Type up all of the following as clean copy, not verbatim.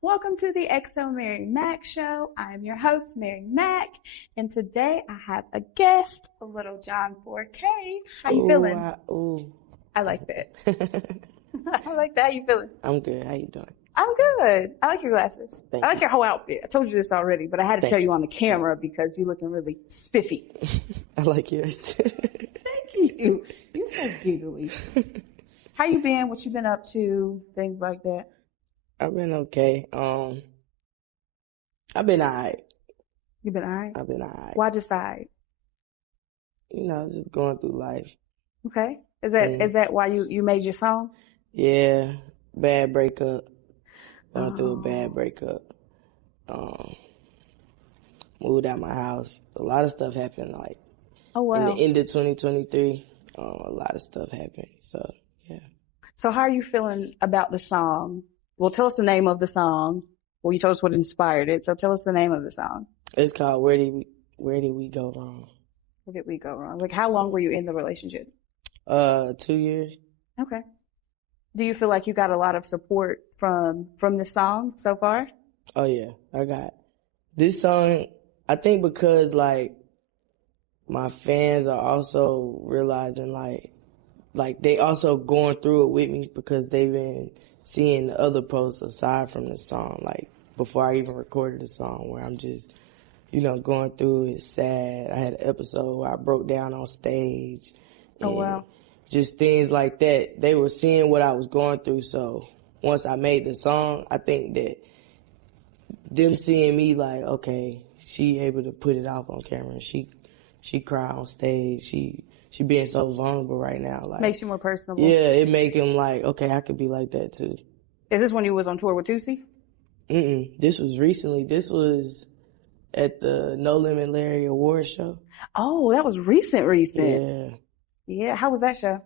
Welcome to the XoMaryMak show. I'm your host, Mary Mack, and today I have a guest, Littlejohn 4K. How you feeling? Ooh. I like that. I like that. How you feeling? I'm good. How you doing? I'm good. I like your glasses. Thank I like you. your whole outfit. I told you this already, but I had to Thank tell you you. on the camera because you're looking really spiffy. I like yours too. Thank you. You're so giggly. How you been? What you been up to? Things like that. I've been okay. I've been alright. You been alright? I've been alright. Why decide? Just going through life. Okay. Is that why you made your song? Yeah, bad breakup. Going through a Oh. bad breakup. Moved out my house. A lot of stuff happened. Like Oh wow. in the end of 2023, a lot of stuff happened. So yeah. So how are you feeling about the song? Well, tell us the name of the song. Well, you told us what inspired it, so tell us the name of the song. It's called Where Did We Go Wrong? Where did we go wrong? Like, how long were you in the relationship? 2 years. Okay. Do you feel like you got a lot of support from the song so far? Oh yeah, I got this song. I think because like my fans are also realizing like they also going through it with me because they've been seeing the other posts aside from the song. Like before I even recorded the song, where I'm just going through it, sad. I had an episode where I broke down on stage. Oh wow. Just things like that. They were seeing what I was going through. So once I made the song, I think that them seeing me like, okay, she able to put it off on camera. She cried on stage. She being so vulnerable right now. Like Makes you more personable. yeah, it make him like, okay, I could be like that too. Is this when you was on tour with Tusi? This was recently. This was at the No Limit Larry Awards show. Oh, that was recent. Yeah. Yeah. How was that show?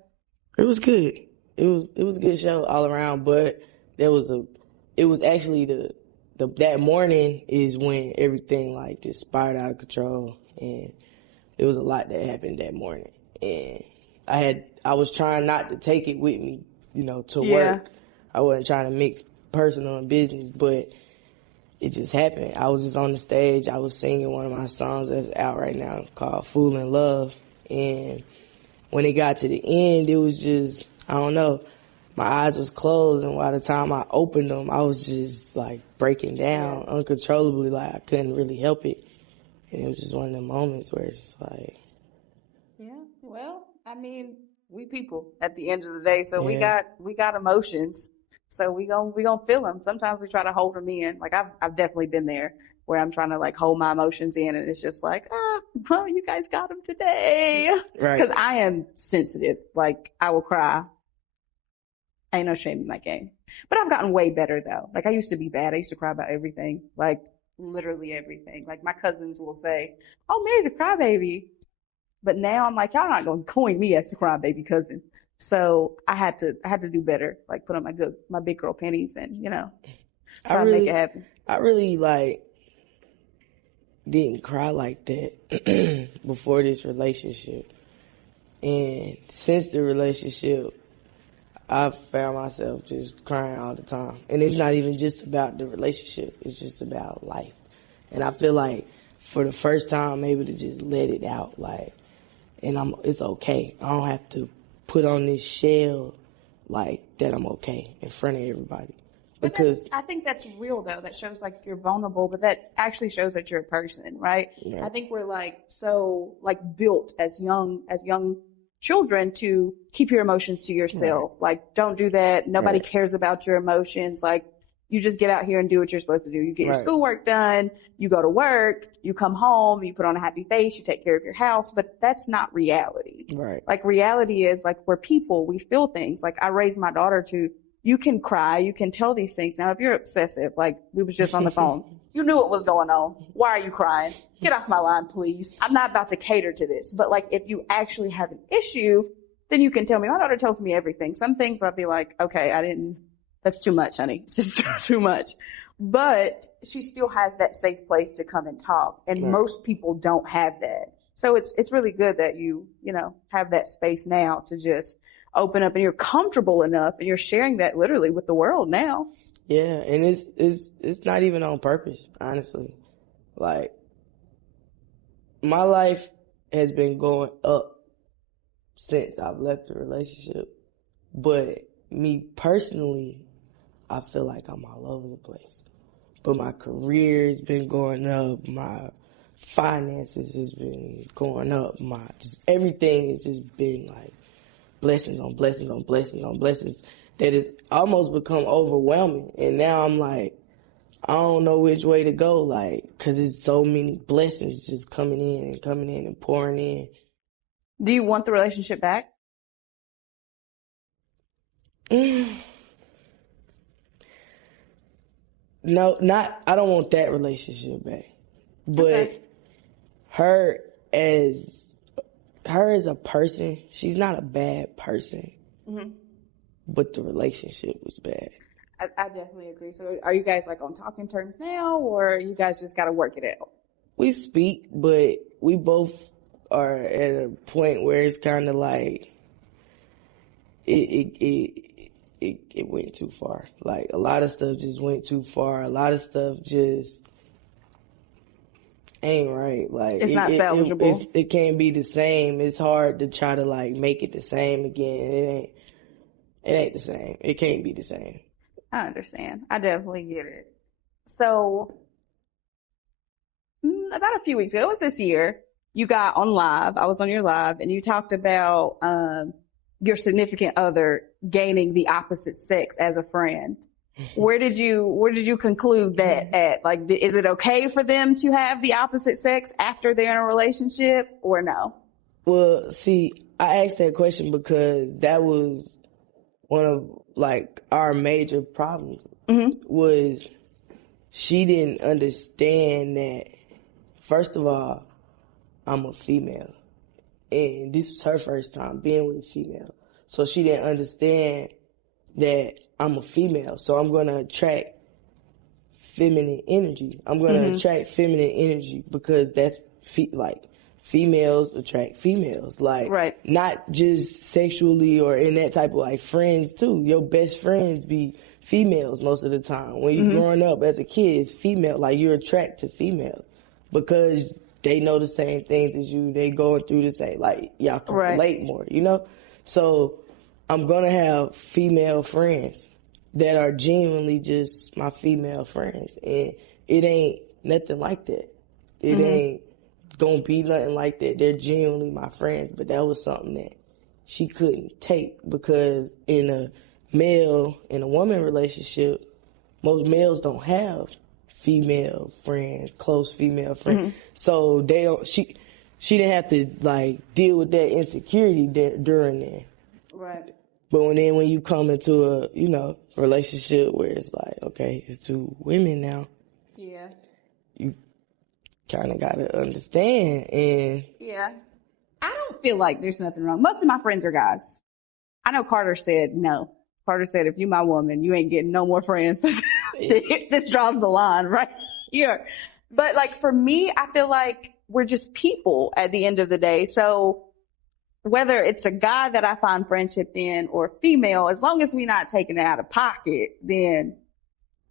It was good. It was a good show all around, but it was actually that morning is when everything like just spiraled out of control, and it was a lot that happened that morning. And I was trying not to take it with me, to work. I wasn't trying to mix personal and business, but it just happened. I was just on the stage. I was singing one of my songs that's out right now called Fool in Love. And when it got to the end, it was just, I don't know, my eyes was closed. And by the time I opened them, I was just like breaking down uncontrollably. Like I couldn't really help it. And it was just one of them moments where it's just like. Yeah. Well, I mean, we people at the end of the day, so Yeah. we got emotions. So we gonna feel them. Sometimes we try to hold them in. Like I've definitely been there where I'm trying to like hold my emotions in, and it's just like, well, you guys got them today. Right. Because I am sensitive. Like I will cry. Ain't no shame in my game. But I've gotten way better though. Like I used to be bad. I used to cry about everything. Like literally everything. Like my cousins will say, "Oh, Mary's a crybaby." But now I'm like, y'all not gonna coin me as the crybaby cousin. So I had to do better. Like put on my big girl panties and try to make it happen. I really like didn't cry like that before this relationship. And since the relationship, I've found myself just crying all the time. And it's not even just about the relationship. It's just about life. And I feel like for the first time, I'm able to just let it out. Like, and it's okay. I don't have to put on this shell like that I'm okay in front of everybody. Because I think that's real though. That shows like you're vulnerable, but that actually shows that you're a person, right? Yeah. I think we're like so like built as young children to keep your emotions to yourself. Right. Like don't do that. Nobody Right. cares about your emotions. Like you just get out here and do what you're supposed to do. You get your Right. schoolwork done, you go to work, you come home, you put on a happy face, you take care of your house, but that's not reality. Right. Like reality is like we're people, we feel things. Like I raised my daughter to, you can cry, you can tell these things. Now if you're obsessive, like we was just on the phone, you knew what was going on. Why are you crying? Get off my line, please. I'm not about to cater to this. But like if you actually have an issue, then you can tell me. My daughter tells me everything. Some things I'll be like, okay, that's too much, honey. It's just too much. But she still has that safe place to come and talk. And Right. most people don't have that. So it's really good that you have that space now to just open up and you're comfortable enough and you're sharing that literally with the world now. Yeah, and it's not even on purpose, honestly. Like, my life has been going up since I've left the relationship. But me personally, I feel like I'm all over the place. But my career's been going up, my finances has been going up, my just everything has just been like blessings on blessings on blessings on blessings that has almost become overwhelming. And now I'm like, I don't know which way to go, like, cause it's so many blessings just coming in and pouring in. Do you want the relationship back? No, I don't want that relationship back. But Okay. her as a person, she's not a bad person. Mm-hmm. But the relationship was bad. I definitely agree. So are you guys like on talking terms now, or you guys just got to work it out? We speak, but we both are at a point where it's kind of like it went too far. Like, a lot of stuff just went too far. A lot of stuff just ain't right. Like, it's not salvageable. It can't be the same. It's hard to try to like make it the same again. It ain't the same. It can't be the same. I understand. I definitely get it. So, about a few weeks ago, it was this year, you got on live. I was on your live, and you talked about your significant other gaining the opposite sex as a friend. Where did you conclude that at? Like, is it okay for them to have the opposite sex after they're in a relationship, or no? Well, see, I asked that question because that was one of like our major problems. Was she didn't understand that, first of all, I'm a female. And this was her first time being with a female. So she didn't understand that I'm a female. So I'm going to attract feminine energy. I'm going to attract feminine energy because that's like females attract females. Like, right. Not just sexually or in that type of like friends too. Your best friends be females most of the time. When you're growing up as a kid, it's female. Like, you attract to females because they know the same things as you. They going through the same, like, y'all can relate more, you know? So I'm going to have female friends that are genuinely just my female friends. And it ain't nothing like that. It ain't going to be nothing like that. They're genuinely my friends. But that was something that she couldn't take because in a male and a woman relationship, most males don't have female friends, close female friends. So they don't, she didn't have to like deal with that insecurity during that. Right. But when you come into a, relationship where it's like, okay, it's two women now. Yeah. You kind of got to understand. And yeah. I don't feel like there's nothing wrong. Most of my friends are guys. I know Carter said no. Carter said, if you my woman, you ain't getting no more friends. This draws the line right here. But like for me, I feel like we're just people at the end of the day. So whether it's a guy that I find friendship in or female, as long as we're not taking it out of pocket, then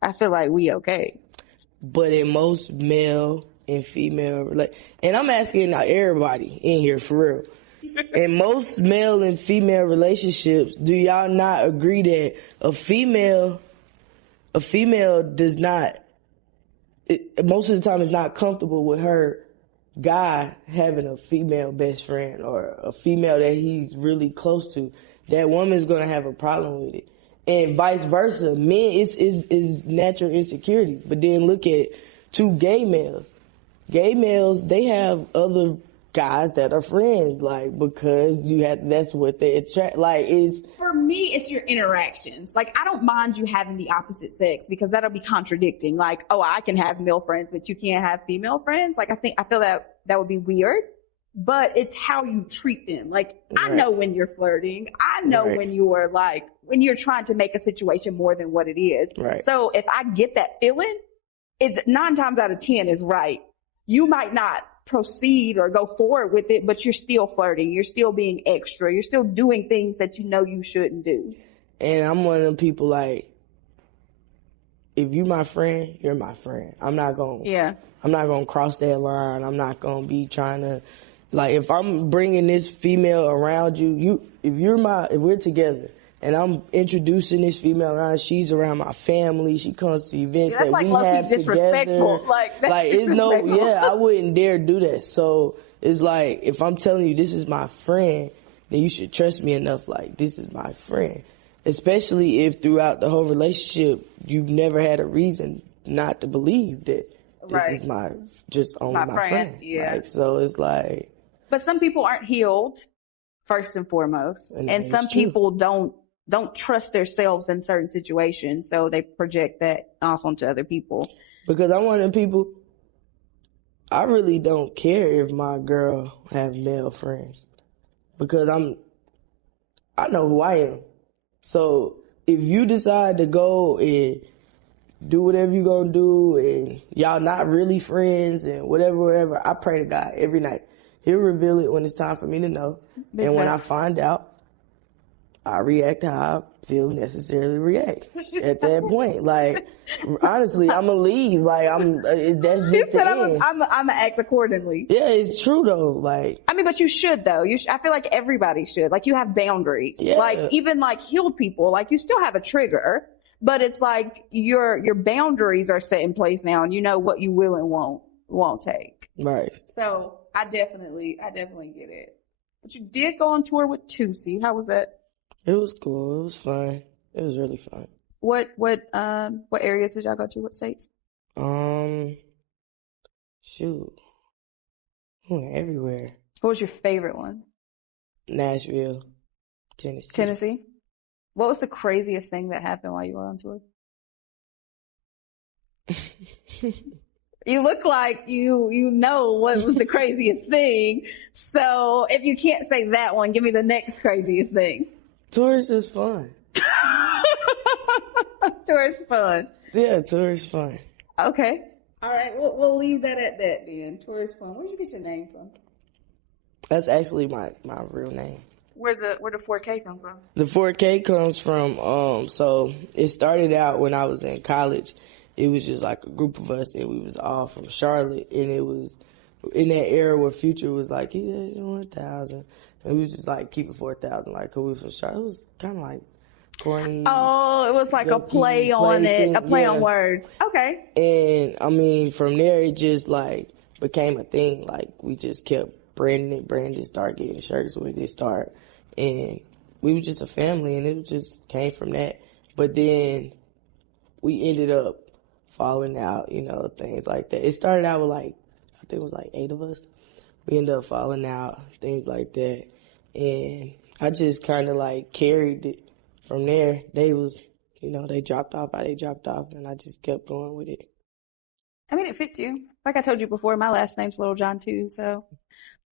I feel like we okay. But in most male and female, and I'm asking everybody in here for real. In most male and female relationships, do y'all not agree that a female does not, most of the time is not comfortable with her guy having a female best friend or a female that he's really close to? That woman's going to have a problem with it. And vice versa. Men is natural insecurities. But then look at two gay males. Gay males, they have other guys that are friends, like, because that's what they attract. Like, for me, it's your interactions. Like, I don't mind you having the opposite sex because that'll be contradicting. Like, oh, I can have male friends, but you can't have female friends. Like, I feel that would be weird, but it's how you treat them. Like, I know when you're flirting. I know when you're trying to make a situation more than what it is. Right. So if I get that feeling, it's 9 times out of 10 is right. You might not proceed or go forward with it, but you're still flirting. You're still being extra. You're still doing things that you know you shouldn't do. And I'm one of them people, like, if you my friend, you're my friend. I'm not gonna cross that line. I'm not gonna be trying to, like, if I'm bringing this female around you, if we're together and I'm introducing this female around, she's around my family, she comes to events that we have together. Like, it's no, I wouldn't dare do that. So it's like, if I'm telling you this is my friend, then you should trust me enough, like, this is my friend. Especially if throughout the whole relationship, you've never had a reason not to believe that this is my friend. Yeah. Like, so it's like. But some people aren't healed, first and foremost. And some people don't trust themselves in certain situations, so they project that off onto other people. Because I'm one of the people, I really don't care if my girl have male friends. Because I know who I am. So if you decide to go and do whatever you're gonna do and y'all not really friends and whatever, I pray to God every night. He'll reveal it when it's time for me to know. And when I find out, I react how I feel necessarily react at that point. Like, honestly, I'm gonna leave. Like, that's just she said I'm gonna act accordingly. Yeah, it's true though. Like, I mean, but you should though. I feel like everybody should. Like, you have boundaries. Yeah. Like, even like healed people, like, you still have a trigger, but it's like your boundaries are set in place now, and you know what you will and won't take. Right. So I definitely get it. But you did go on tour with Tusi. How was that? It was cool. It was fun. It was really fun. What areas did y'all go to? What states? Shoot. We went everywhere. What was your favorite one? Nashville, Tennessee. Tennessee? What was the craziest thing that happened while you were on tour? You look like you know what was the craziest thing. So if you can't say that one, give me the next craziest thing. Tour is just fun. Tour is fun. Yeah, tour is fun. Okay. All right. We'll leave that at that then. Tour is fun. Where did you get your name from? That's actually my real name. Where the 4K come from? The 4K comes from, so it started out when I was in college. It was just like a group of us, and we was all from Charlotte, and it was in that era where Future was like, yeah, 1,000, and we was just like, keep it 4,000, like, 'cause we was from Charlotte. It was kind of like corny. Oh, it was like a play on it, a play on words. Okay. And I mean, from there, it just like became a thing. Like, we just kept branding it, started getting shirts with it, and we was just a family, and it just came from that. But then we ended up falling out, things like that. It started out with like, I think it was like 8 of us. We ended up falling out, things like that. And I just kind of like carried it from there. They was, they dropped off how they dropped off, and I just kept going with it. I mean, it fits you. Like I told you before, my last name's Littlejohn too, so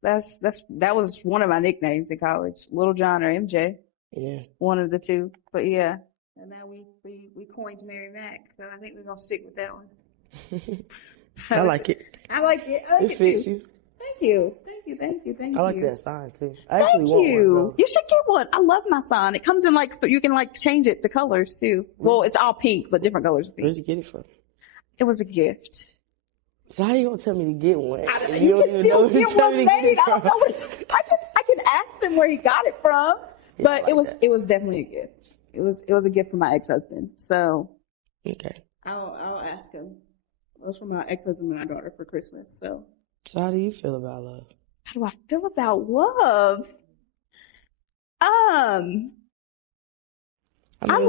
that was one of my nicknames in college. Littlejohn or MJ. Yeah. One of the two. But yeah. And now we coined MaryXNoah, so I think we're gonna stick with that one. I like it. I like it. It fits you. Thank you. I like that sign too. I Thank actually want you. one, though. You should get one. I love my sign. It comes in like, you can like change it to colors too. Well, it's all pink, but different colors of pink. Where'd you get it from? It was a gift. So how you gonna tell me to get one? You can still get one made. I don't know I can ask them where he got it from. Yeah, but like it was definitely a gift. It was a gift from my ex-husband. So okay. I'll ask him. It was from my ex-husband and my daughter for Christmas. So how do you feel about love? How do I feel about love? I mean,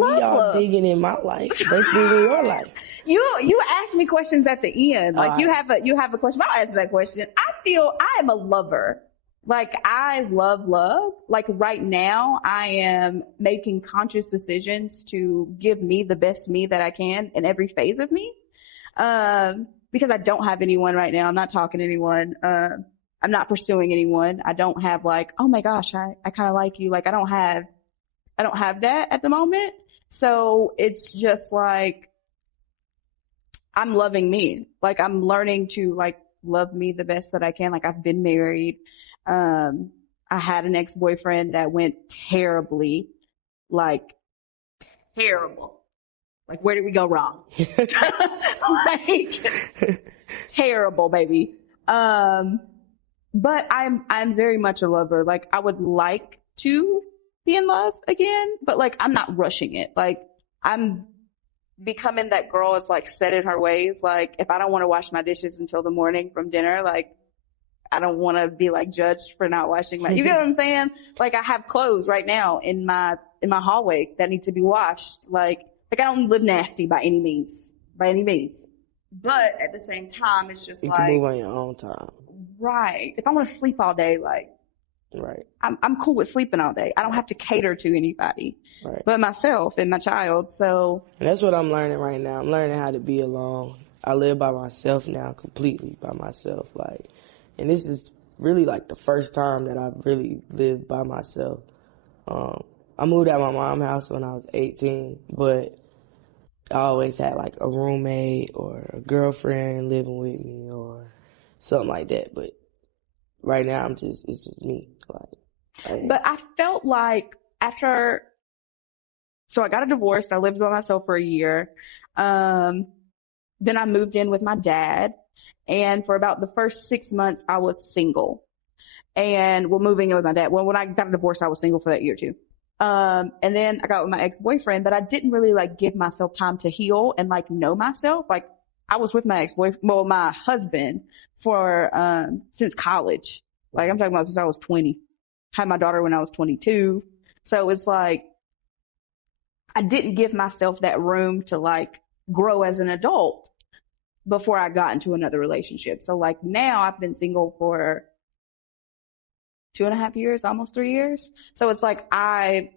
love we all love. digging in my life. Let's dig in your life. You ask me questions at the end. Like you have a question. I'll answer that question. I feel I am a lover. Like, I love love. Like, right now, I am making conscious decisions to give me the best me that I can in every phase of me. Because I don't have anyone right now. I'm not talking to anyone. I'm not pursuing anyone. I don't have like, oh my gosh, I kind of like you. Like, I don't have that at the moment. So it's just like, I'm loving me. Like, I'm learning to like love me the best that I can. Like, I've been married. I had an ex-boyfriend that went terribly, like terrible. Like, where did we go wrong? Like, terrible, baby. But I'm very much a lover. Like, I would like to be in love again, but like, I'm not rushing it. Like, I'm becoming that girl is like set in her ways. Like, if I don't want to wash my dishes until the morning from dinner, like, I don't want to be like judged for not washing my, you get what I'm saying? Like, I have clothes right now in my hallway that need to be washed. Like I don't live nasty by any means. But at the same time, it's just you like. You can move on your own time. Right. If I want to sleep all day, like. Right. I'm cool with sleeping all day. I don't have to cater to anybody. Right. But myself and my child, so. And that's what I'm learning right now. I'm learning how to be alone. I live by myself now, completely by myself. Like, and this is really like the first time that I've really lived by myself. I moved out of my mom's house when I was 18, but I always had like a roommate or a girlfriend living with me or something like that. But right now, it's just me. Like, but I felt like so I got a divorce. I lived by myself for a year. Then I moved in with my dad. And for about the first 6 months, I was single. And moving in with my dad. Well, when I got a divorce, I was single for that year too. And then I got with my ex-boyfriend, but I didn't really like give myself time to heal and like know myself. Like I was with my my husband for, since college. Like I'm talking about since I was 20. Had my daughter when I was 22. So it's like, I didn't give myself that room to like grow as an adult before I got into another relationship. So like now I've been single for 2.5 years, almost 3 years. So it's like I've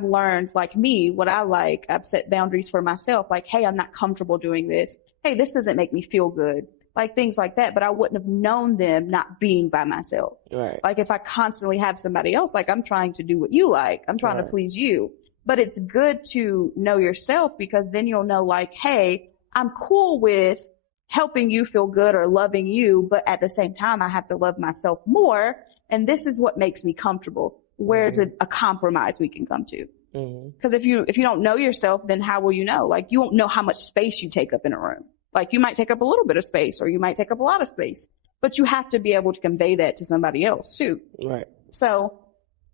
learned like me, what I like. I've set boundaries for myself. Like, hey, I'm not comfortable doing this. Hey, this doesn't make me feel good. Like things like that. But I wouldn't have known them not being by myself. Right. Like if I constantly have somebody else, like I'm trying to do what you like. I'm trying to please you. But it's good to know yourself because then you'll know like, hey, I'm cool with helping you feel good or loving you. But at the same time, I have to love myself more. And this is what makes me comfortable. Where's a compromise we can come to? Because if you don't know yourself, then how will you know? Like you won't know how much space you take up in a room. Like you might take up a little bit of space or you might take up a lot of space, but you have to be able to convey that to somebody else too. Right. So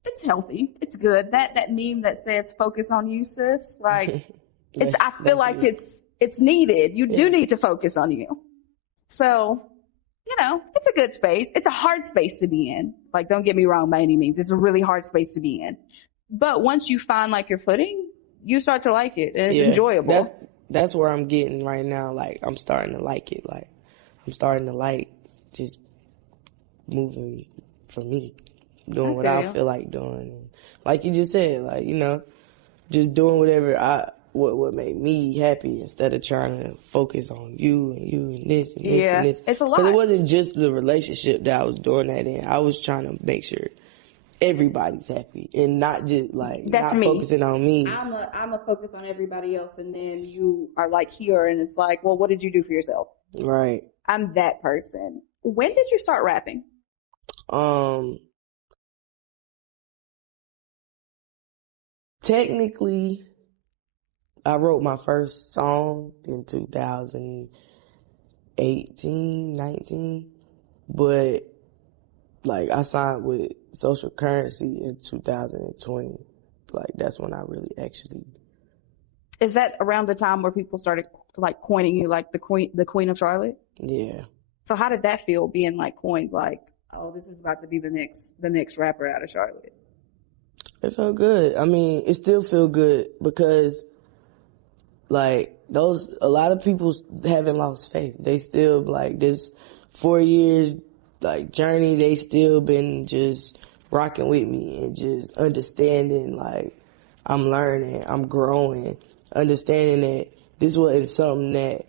it's healthy. It's good. That meme that says focus on you, sis. Like I feel like it's needed. You do need to focus on you. So, you know, it's a good space. It's a hard space to be in. Like, don't get me wrong by any means. It's a really hard space to be in. But once you find like your footing, you start to like it and it's enjoyable. That's where I'm getting right now. Like, I'm starting to like it. Like, I'm starting to like just moving for me, doing what I feel like doing. And like you just said, like, you know, just doing whatever what made me happy instead of trying to focus on you and this and this and this. It's a lot. Because it wasn't just the relationship that I was doing that in. I was trying to make sure everybody's happy and not just like not focusing on me. I'm a focus on everybody else, and then you are like here, and it's like, well, what did you do for yourself? Right. I'm that person. When did you start rapping? Technically, I wrote my first song in 2018, 19, but like I signed with Social Currency in 2020. Like that's when I really actually. Is that around the time where people started like coining you like the Queen of Charlotte? Yeah. So how did that feel being like coined like, oh, this is about to be the next rapper out of Charlotte? It felt good. I mean, it still feel good because like a lot of people haven't lost faith. They still like this 4 years like journey, they still been just rocking with me and just understanding like I'm learning, I'm growing, understanding that this wasn't something that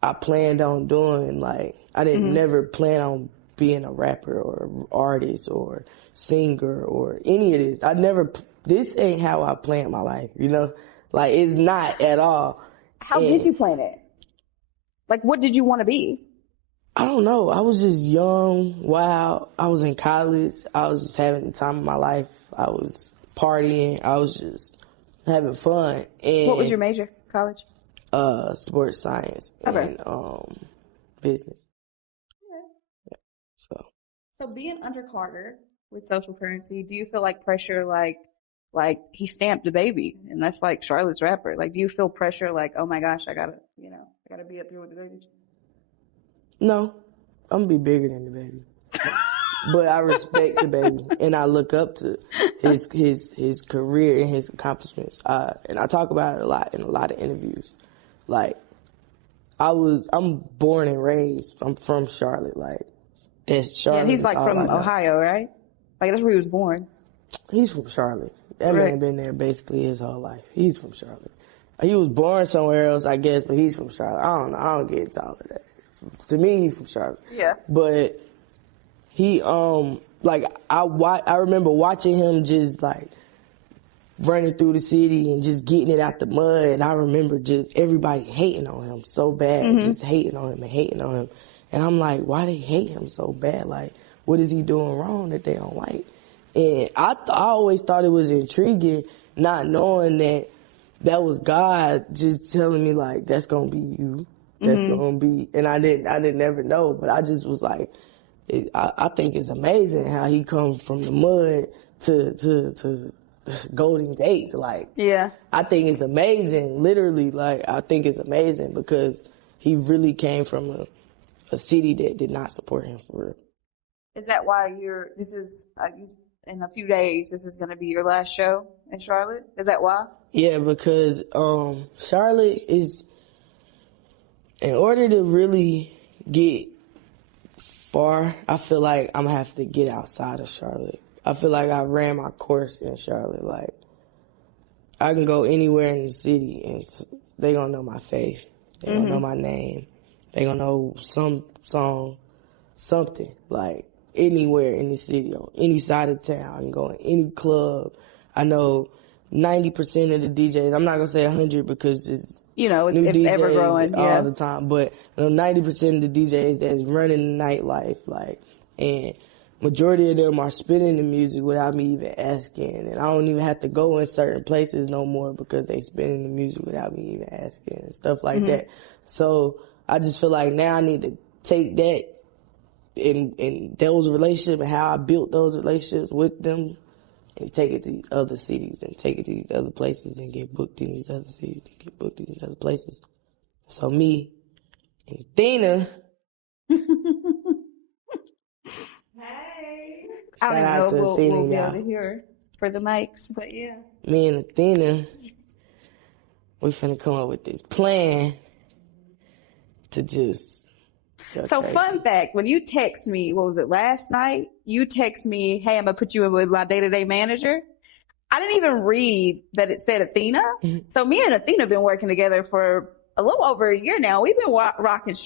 I planned on doing. Like I didn't never plan on being a rapper or artist or singer or any of this. This ain't how I planned my life, you know? Like it's not at all. How did you plan it? Like what did you want to be? I don't know. I was just young, wild. I was in college. I was just having the time of my life. I was partying. I was just having fun. And what was your major, college? sports science Okay. and business. Okay. So being under Carter with social currency, do you feel like pressure, like he stamped the baby, and that's like Charlotte's rapper? Like, do you feel pressure, like, oh my gosh, I gotta be up here with the baby? no, I'm gonna be bigger than the baby. But I respect the baby, and I look up to his career and his accomplishments. And I talk about it a lot in a lot of interviews. Like, I'm born and raised. I'm from Charlotte. Like, that's Charlotte. Yeah, and he's like all from I know. Ohio, right? Like, that's where he was born. He's from Charlotte. That Right. man been there basically his whole life. He's from Charlotte. He was born somewhere else, I guess, but he's from Charlotte. I don't know. I don't get into all of that. To me, he's from Charlotte. Yeah. But he, like, I remember watching him just, like, running through the city and just getting it out the mud. And I remember just everybody hating on him so bad, just hating on him and hating on him. And I'm like, why they hate him so bad? Like, what is he doing wrong that they don't like? And I always thought it was intriguing, not knowing that was God just telling me, like, that's gonna be you. That's gonna be, and I didn't ever know, but I just was like, I think it's amazing how he comes from the mud to Golden Gates. Like, Yeah. I think it's amazing, literally. Like, I think it's amazing because he really came from a city that did not support him for real. Is that why this is, in a few days, this is going to be your last show in Charlotte? Is that why? Yeah, because Charlotte is, in order to really get far, I feel like I'm gonna have to get outside of Charlotte. I feel like I ran my course in Charlotte. Like, I can go anywhere in the city and they gonna know my face. They gonna know my name. They gonna know some song, something. Like, anywhere in the city, on any side of town, I can go in any club. I know 90% of the DJs. I'm not gonna say 100 because it's new It's DJs ever growing. all Yeah. the time, but 90% of the DJs that's running the nightlife, like, and majority of them are spinning the music without me even asking, and I don't even have to go in certain places no more because they spinning the music without me even asking and stuff like that. So I just feel like now I need to take that in those relationships and how I built those relationships with them and take it to these other cities and take it to these other places and get booked in these other cities and get booked in these other places. So me and Athena, Hey. I shout don't even out know if to Athena, we'll be able y'all. to hear her for the mics, but yeah. Me and Athena, we finna come up with this plan to just go So crazy. fun fact, when you text me, what was it, last night? You text me, hey, I'm going to put you in with my day-to-day manager. I didn't even read that it said Athena. So me and Athena have been working together for a little over a year now. We've been rocking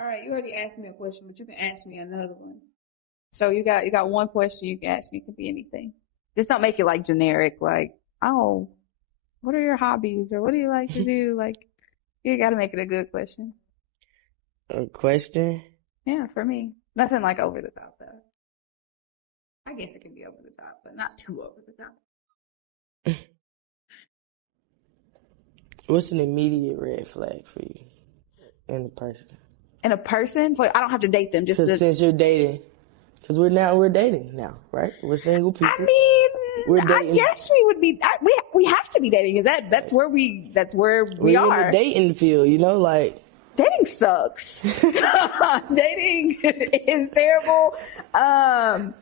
All right, you already asked me a question, but you can ask me another one. So you got one question you can ask me. It could be anything. Just don't make it like generic, like, oh, what are your hobbies or what do you like to do? Like, you got to make it a good question. A question? Yeah, for me. Nothing like over the top though. I guess it can be over the top, but not too over the top. What's an immediate red flag for you in a person? In a person? So I don't have to date them. Just since you're dating. Because we're dating now, right? We're single people. I mean, I guess we would be, we have to be dating. Is that's where we we're are. in the dating field, you know, like. Dating sucks. Dating is terrible. I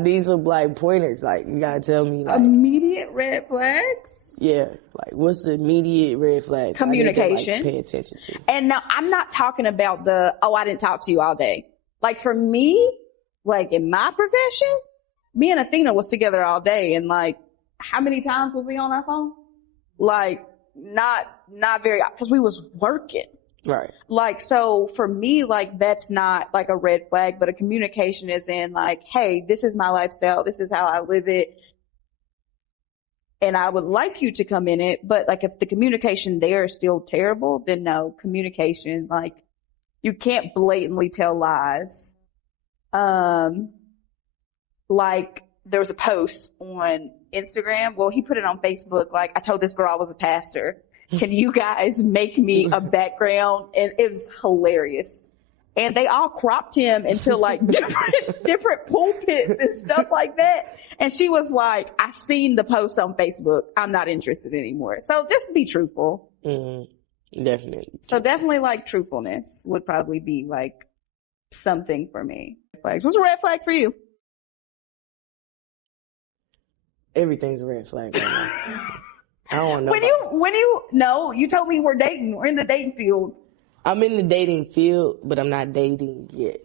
need some like pointers. Like you gotta tell me like immediate red flags. Yeah, like what's the immediate red flag? Communication. I need to, like, pay attention to. And now I'm not talking about I didn't talk to you all day. Like for me, like in my profession, me and Athena was together all day, and like how many times was we on our phone? Like not very, because we was working. Right. Like, so for me, like, that's not like a red flag, but a communication is in like, hey, this is my lifestyle. This is how I live it. And I would like you to come in it. But like, if the communication there is still terrible, then no. Communication, like, you can't blatantly tell lies. Like, there was a post on Instagram. Well, he put it on Facebook. Like, I told this girl I was a pastor. Can you guys make me a background? And it was hilarious. And they all cropped him into like different pulpits and stuff like that. And she was like, I seen the post on Facebook. I'm not interested anymore. So just be truthful. Mm-hmm. Definitely. So definitely like truthfulness would probably be like something for me. What's a red flag for you? Everything's a red flag right now. I don't know. No, you told me we're dating. We're in the dating field. I'm in the dating field, but I'm not dating yet.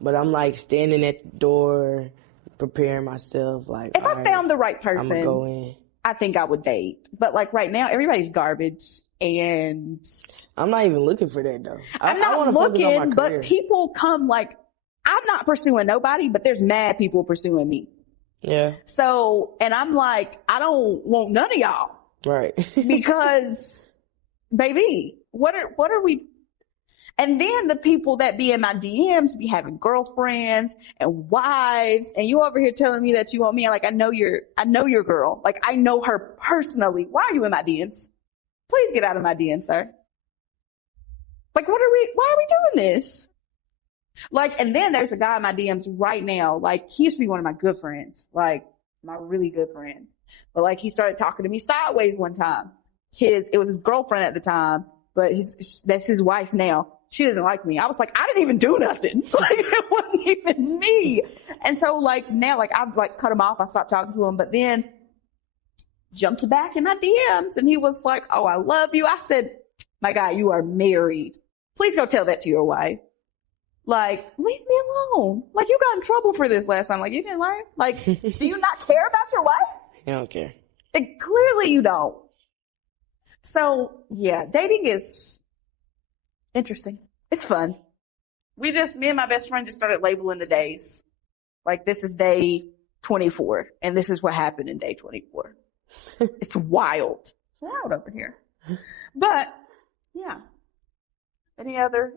But I'm like standing at the door, preparing myself. Like, if I found the right person, I'm gonna go in. I think I would date. But like right now, everybody's garbage, and I'm not even looking for that though. I'm not looking, but people come like, I'm not pursuing nobody, but there's mad people pursuing me. Yeah. So, and I'm like, I don't want none of y'all. Right. Because, baby, what are we? And then the people that be in my DMs be having girlfriends and wives, and you over here telling me that you want me. Like, I know your girl. Like, I know her personally. Why are you in my DMs? Please get out of my DMs, sir. Like, why are we doing this? Like, and then there's a guy in my DMs right now. Like, he used to be one of my good friends. Like, my really good friends. But like, he started talking to me sideways one time. It was his girlfriend at the time, but that's his wife now. She doesn't like me. I was like, I didn't even do nothing. Like, it wasn't even me. And so like now, like I've like cut him off. I stopped talking to him, but then jumped back in my DMs and he was like, oh, I love you. I said, my guy, you are married. Please go tell that to your wife. Like, leave me alone. Like, you got in trouble for this last time. Like, you didn't learn? Like, do you not care about your wife? I don't care. Clearly you don't. So, yeah, dating is interesting. It's fun. Me and my best friend just started labeling the days. Like, this is day 24, and this is what happened in day 24. It's wild. It's wild over here. But, yeah. Any other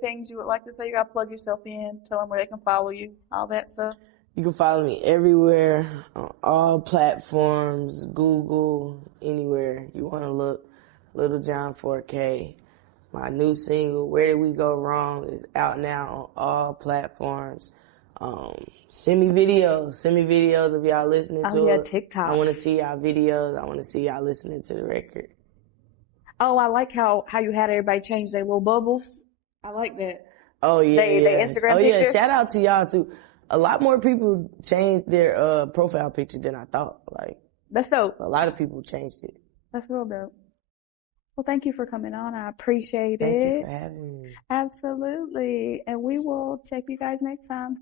things you would like to say? You gotta plug yourself in, tell them where they can follow you, all that stuff. You can follow me everywhere, on all platforms, Google, anywhere you want to look. Littlejohn 4K. My new single, Where Did We Go Wrong, is out now on all platforms. Send me videos of y'all listening to it. TikTok. I want to see y'all videos. I want to see y'all listening to the record. Oh, I like how you had everybody change their little bubbles. I like that. Oh, yeah. They Instagram pictures. Yeah. Shout out to y'all, too. A lot more people changed their profile picture than I thought. Like, that's dope. A lot of people changed it. That's real dope. Well, thank you for coming on. I appreciate it. Thank you for having me. Absolutely. And we will check you guys next time.